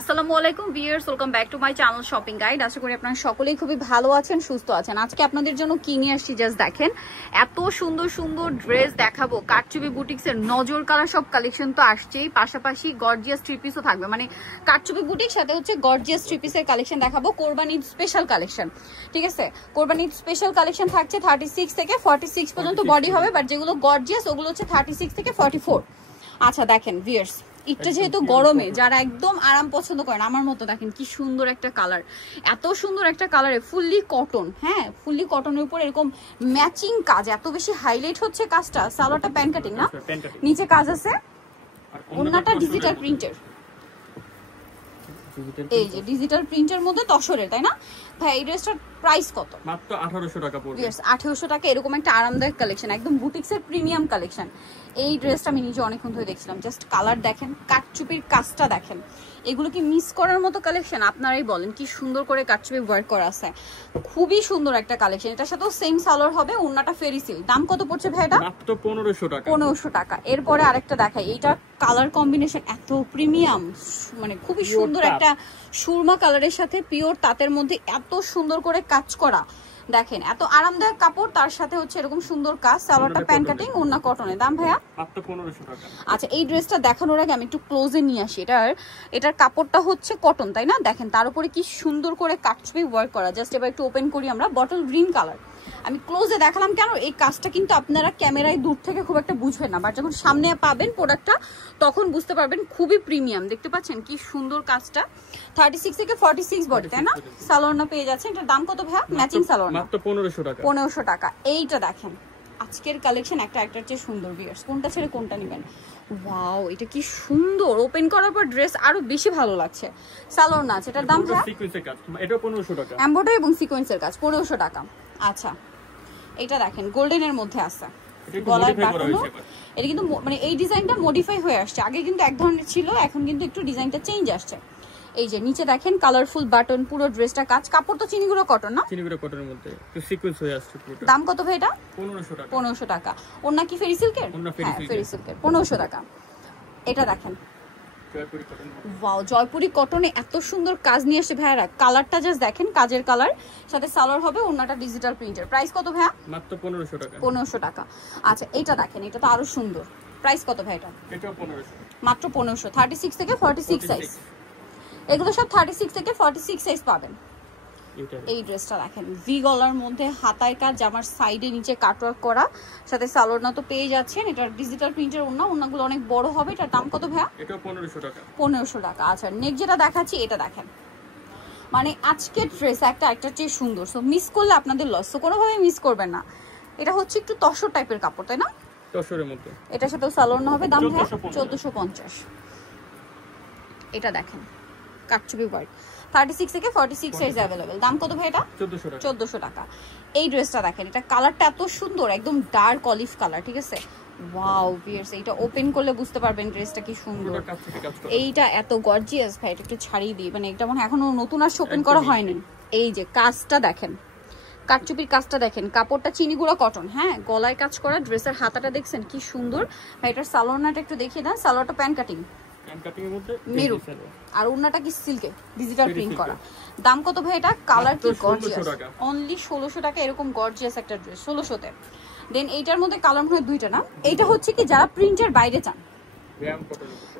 আসসালামু আলাইকুম viewers, welcome back to my channel shopping guide. আশা করি আপনারা সকলেই খুবই ভালো আছেন, সুস্থ আছেন। আজকে আপনাদের জন্য কি নিয়ে আসছি জাস্ট দেখেন। এত সুন্দর সুন্দর ড্রেস দেখাবো। কারচুপি বুটিক্সের নজর কালার সব কালেকশন তো আসছেই, পাশাপাশি গর্জিয়াস থ্রি পিসও থাকবে। মানে কারচুপি বুটিক সাথে হচ্ছে গর্জিয়াস থ্রি পিসের কালেকশন দেখাবো। কোরবানি স্পেশাল কালেকশন, ঠিক আছে। কোরবানি স্পেশাল কালেকশন থাকছে 36 থেকে 46 পর্যন্ত বডি হবে, বাট যেগুলো গর্জিয়াস ওগুলো হচ্ছে 36 থেকে 44। আচ্ছা দেখেন ভিউয়ার্স, এটা যেহেতু গরমে যারা একদম আরাম পছন্দ করেন আমার মতো, দেখেন কি সুন্দর একটা কালার, এত সুন্দর একটা কালারে ফুললি কটন। হ্যাঁ, ফুললি কটনের উপর এরকম ম্যাচিং কাজ, এত বেশি হাইলাইট হচ্ছে কাজটা। সালোয়ারটা প্যান কাটিং না, নিচে কাজ আছে, ওন্নাটা ডিজিটাল প্রিন্টের। এই যে ডিজিটাল প্রিন্টের মধ্যে তসরের, তাই না ভাই? এই ড্রেসটার প্রাইস কত? মাত্র 1800 টাকা পড়বে। यस, 1800 টাকা। এরকম একটা আরামদায়ক কালেকশন, একদম বুটিক্সের প্রিমিয়াম কালেকশন। এই ড্রেসটা আমি নিজে অনেকক্ষণ ধরে দেখছিলাম। জাস্ট কালার দেখেন, কাঠচুপির কাজটা দেখেন। এগুলো কি মিস করার মতো কালেকশন? আপনারাই বলেন। কি সুন্দর করে কাঠচুপি ওয়ার্ক করা আছে, খুবই সুন্দর একটা কালেকশন। এটার সাথেও সেম সালোয়ার হবে, ওন্নাটা ফেরি সিল্ক। দাম কত পড়ছে ভাই এটা? মাত্র 1500 টাকা। 1500 টাকা। এরপরে আরেকটা দেখাই, এইটা কালার কম্বিনেশন এত প্রিমিয়াম, মানে খুবই সুন্দর একটা সুরমা কালারের সাথে পিওর তাঁতের মধ্যে এত সুন্দর করে কাজ করা। দেখেন এত আরামদায়ক কাপড়, তার সাথে হচ্ছে এরকম সুন্দর কাজ। সালোয়ারটা প্যান কাটিং, ওন্না কটনে। দাম ভাইয়া? মাত্র 1500 টাকা। আচ্ছা, এই ড্রেসটা দেখানোর আগে আমি একটু ক্লোজে নিয়ে আসি। এটার কাপড়টা হচ্ছে কটন, তাই না? দেখেন তার উপরে কি সুন্দর করে কাটছবি ওয়ার্ক করা। জাস্ট এবার একটু ওপেন করি আমরা। Bottle green colour. আমি ক্লোজে দেখালাম কেন, এই কাজটা কিন্তু আপনারা ক্যামেরায় দূর থেকে খুব একটা বুঝবেন না, বাট যখন সামনে পাবেন প্রোডাক্টটা তখন বুঝতে পারবেন খুবই প্রিমিয়াম। দেখতে পাচ্ছেন কি সুন্দর কাজটা। 36 থেকে 46 বডি, তাই না? সালোয়ার না পেয়ে যাচ্ছেন। এটার দাম কত ভাইয়া? ম্যাচিং সালোয়ার মাত্র 1500 টাকা। 1500 টাকা। এইটা দেখেন, আজকের কালেকশন একটার চেয়ে সুন্দর। ভিউয়ার্স, কোনটা ছেড়ে কোনটা নেবেন? ওয়াও, এটা কি সুন্দর। ওপেন করার পর ড্রেস আরো বেশি ভালো লাগছে। সালোয়ার না আছে, এটার দাম ভাইয়া? সিকোয়েন্সের কাজ, এটা 1500 টাকা। এমব্রয়ডারি এবং সিকোয়েন্সের কাজ, 1500 টাকা। আচ্ছা, এটা দেখেন গোল্ডেনের মধ্যে আছে, গলায় বাটনো। এটা কিন্তু মানে এই ডিজাইনটা মডিফাই হয়ে আসছে। আগে কিন্তু এক ধরনের ছিল, এখন কিন্তু একটু ডিজাইনটা চেঞ্জ আসছে। এই যে নিচে দেখেন কালারফুল বাটন, পুরো ড্রেসটা কাজ। কাপড় তো চিনিগুলো কটন না? চিনিগুলো কটনের মধ্যে একটু সিকোয়েন্স হয়ে আসছে পুরোটা। দাম কত ভাই এটা? 1500 টাকা। 1500 টাকা। ওন্না কি ফেরি সিল্কের? হ্যাঁ, ফেরি সিল্কের। 1500 টাকা। এটা দেখেন, ওয়াও, জয়পুরি কটনে এত সুন্দর কাজ নিয়ে আসছে ভাইয়ারা। কালারটা জাস্ট দেখেন, কাজের কালার, সাথে সালোয়ার হবে, ওন্নাটা ডিজিটাল প্রিন্টের। প্রাইস কত ভাইয়া? মাত্র 1500 টাকা। 1500 টাকা। আচ্ছা, এটা দেখেন, এটা তো আরো সুন্দর। প্রাইস কত ভাই এটা? এটাও 1500। মাত্র 1500। 36 থেকে 46 সাইজ। এগুলো সব 36 থেকে 46 সাইজ পাবেন। এই ড্রেসটা দেখেন, ভি গলার মধ্যে হাতায় কাজ, জামার সাইডে নিচে কাটওয়ার্ক করা, সাথে সালোয়ার না তো পেয়ে যাচ্ছেন। এটা ডিজিটাল প্রিন্টের ওন্না, ওন্নাগুলো অনেক বড় হবে। এটার দাম কত ভাইয়া? এটা 1500 টাকা। 1500 টাকা। আচ্ছা, নেক্সট যেটা দেখাচ্ছি, এটা দেখেন, মানে আজকের ড্রেস একটা চেয়ে সুন্দর। সো মিস করলে আপনাদের লস, তো কোনোভাবে মিস করবেন না। এটা হচ্ছে একটু তসর টাইপের কাপড়, তাই না? তসরের মধ্যে। এটার সাথে সালোয়ার না হবে। দাম ভাইয়া? 1450। এটা দেখেন কাটচুপি ওয়ার্ক, 36 থেকে 46 সাইজ अवेलेबल। দাম কত ভাই এটা? 1400 টাকা। এই ড্রেসটা দেখেন, এটা কালারটা এত সুন্দর, একদম ডার্ক অলিভ কালার, ঠিক আছে। ওয়াও ভিউয়ার্স, এটা ওপেন করলে বুঝতে পারবেন ড্রেসটা কি সুন্দর। এইটা এত গর্জিয়াস ভাই, এটা একটু ছাড়িয়ে দিই, মানে এটা মনে এখনো নতুন আর ওপেন করা হয়নি। এই যে কাজটা দেখেন, কাটচুপির কাজটা দেখেন, কাপড়টা চিনিগুড়া কটন। হ্যাঁ, গলায় কাজ করা, ড্রেসের হাতাটা দেখছেন কি সুন্দর ভাই। এটার সালোয়ারটা একটু দেখিয়ে দেন। সালোয়ারটা প্যান কাটিং, মেরুন, আর ওন্নাটা কি সিল্কে ডিজিটাল প্রিন্ট করা। দাম কত ভাই এটা? কালার কি গর্জিয়াস, অনলি 1600 টাকা। এরকম গর্জিয়াস একটা ড্রেস 1600 তে। দেন এইটার মধ্যে কালার মনে হয় দুইটা না? এইটা হচ্ছে কি যারা প্রিন্টের বাইরে চান,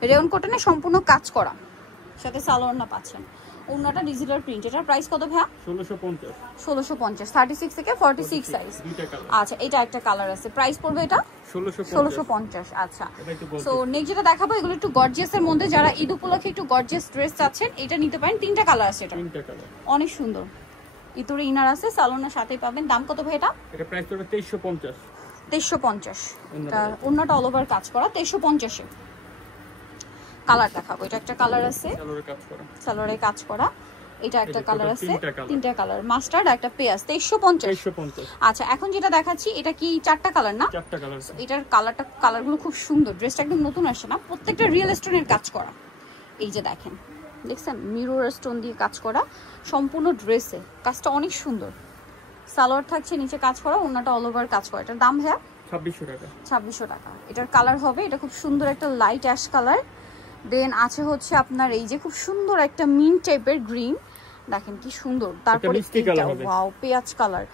রেয়ন কটনে সম্পূর্ণ কাজ করা, সাথে সালোয়ার না পাচ্ছেন। ওন্নাটা ডিজিটাল প্রিন্ট। এটার প্রাইস কত ভাইয়া? 1650। 1650, 36 থেকে 46 সাইজ। আচ্ছা, এটা একটা কালার আছে, প্রাইস পড়বে এটা 1650। আচ্ছা, সো নেক্সট যেটা দেখাবো, এগুলো একটু গর্জিয়াসের মধ্যে, যারা ঈদ উপলক্ষে একটু গর্জিয়াস ড্রেস চাচ্ছেন, এটা নিতে পারেন। তিনটা কালার আছে, এটা অনেক সুন্দর। ইতুরে ইনার আছে, সালোয়ারের সাথেই পাবেন। দাম কত ভাই এটা? এটা প্রাইস পড়বে 2350। 2350। এটা ওন্নাটা অল ওভার কাজ করা, 2350 এ। কালার দেখাবো, এটা একটা কালার আছে, সালোয়ারে কাজ করা। এটা একটা কালার আছে, তিনটা কালার, মাস্টার্ড, একটা পেঁয়াজ। 2350। আচ্ছা, এখন যেটা দেখাচ্ছি, এটা কি চারটা কালার না? চারটা কালার। এটার কালারগুলো খুব সুন্দর। ড্রেসটা একদম নতুন আসছে না, প্রত্যেকটা রিয়েল স্টোনের কাজ করা। এই যে দেখেন, দেখছেন মিরর স্টোন দিয়ে কাজ করা সম্পূর্ণ ড্রেসে, কাজটা অনেক সুন্দর। সালোয়ার থাকছে নিচে কাজ করা, ওন্নাটা অল ওভার কাজ করা। এটার দাম ভাইয়া? 2600 টাকা। 2600 টাকা। এটার কালার হবে, এটা খুব সুন্দর একটা লাইট অ্যাশ কালার, দেন আছে হচ্ছে আপনার এই যে খুব সুন্দর একটা মিন্ট টাইপের গ্রিন, দেখেন কি সুন্দর। তারপরে ওয়াও পেঁয়াজ কালার,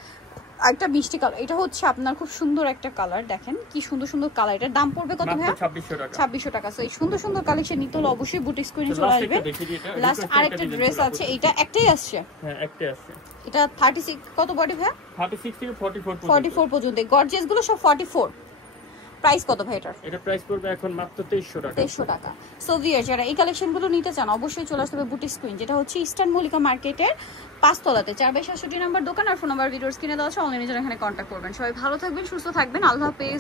একটা মিষ্টি কালার, এটা হচ্ছে আপনার খুব সুন্দর একটা কালার, দেখেন কি সুন্দর সুন্দর কালার। এটার দাম পড়বে কত ভাইয়া? 2600 টাকা। সো এই সুন্দর সুন্দর কালেকশন নিতে হলে অবশ্যই বুটিক স্ক্রিনে চলে আসবে। লাস্ট আরেকটা ড্রেস আছে, এটা একটাই আসছে। হ্যাঁ একটাই আসছে। এটা 36 কত বডি ভাইয়া? 36 থেকে 44 পর্যন্ত। গর্জিয়াস গুলো সব 44। প্রাইস কত ভাই এটার? এটা প্রাইস পড়বে এখন মাত্র 2300 টাকা। 2300 টাকা। সো ভিউয়ার যারা এই কালেকশনগুলো নিতে চান অবশ্যই চলে আসতে হবে বুটিক স্ক্রিন, যেটা হচ্ছে ইস্টার্ন মল্লিকা মার্কেটের 5 তলাতে 4/67 নম্বর দোকান। আর ফোন নাম্বার ভিডিওর স্ক্রিনে দেওয়া আছে, অনলাইনে যারা এখানে কন্ট্যাক্ট করবেন। সবাই ভালো থাকবেন, সুস্থ থাকবেন, আল্লাহ হাফেজ।